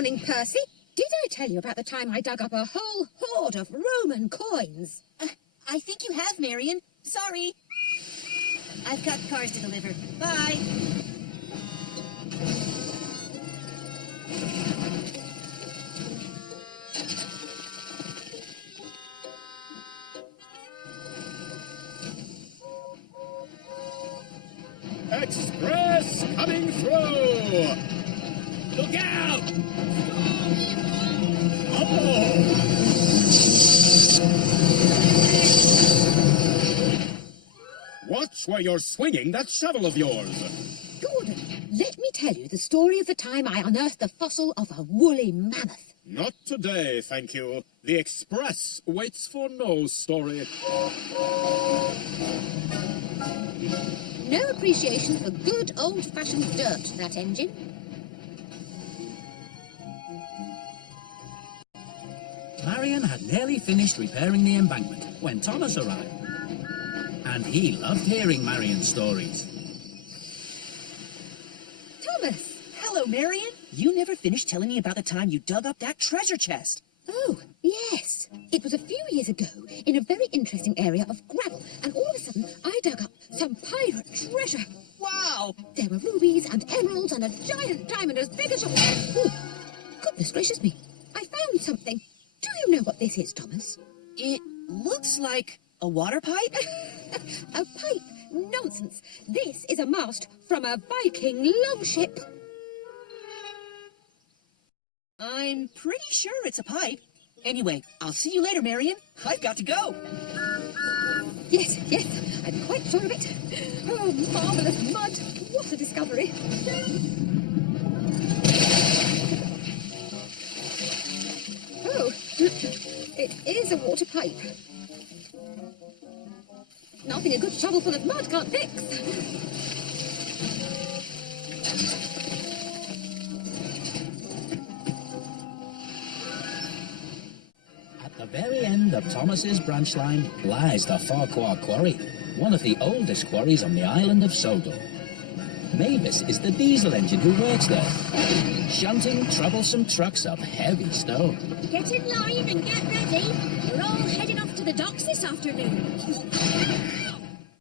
morning, Percy. Did I tell you about the time I dug up a whole hoard of Roman coins? I think you have, Marion. Sorry. I've got cars to deliver. Bye. Express coming through! Look out! Oh! Watch where you're swinging that shovel of yours. Gordon, let me tell you the story of the time I unearthed the fossil of a woolly mammoth. Not today, thank you. The Express waits for no story. No appreciation for good old-fashioned dirt, that engine. Marion had nearly finished repairing the embankment when Thomas arrived. And he loved hearing Marion's stories. Thomas! Hello, Marion. You never finished telling me about the time you dug up that treasure chest. Oh, yes. It was a few years ago in a very interesting area of gravel, and all of a sudden I dug up some pirate treasure. Wow! There were rubies and emeralds and a giant diamond as big as a... Oh, goodness gracious me. I found something. Do you know what this is, Thomas? It looks like a water pipe? A pipe? Nonsense. This is a mast from a Viking longship. I'm pretty sure it's a pipe. Anyway, I'll see you later, Marion. I've got to go. Yes, I'm quite sure of it. Oh, marvellous mud. What a discovery. Oh, it is a water pipe. Nothing a good shovel full of mud can't fix. At the very end of Thomas's branch line lies the Farquhar Quarry, one of the oldest quarries on the island of Sodor. Mavis is the diesel engine who works there, shunting troublesome trucks of heavy stone. Get in line and get ready. We're all heading off to the docks this afternoon.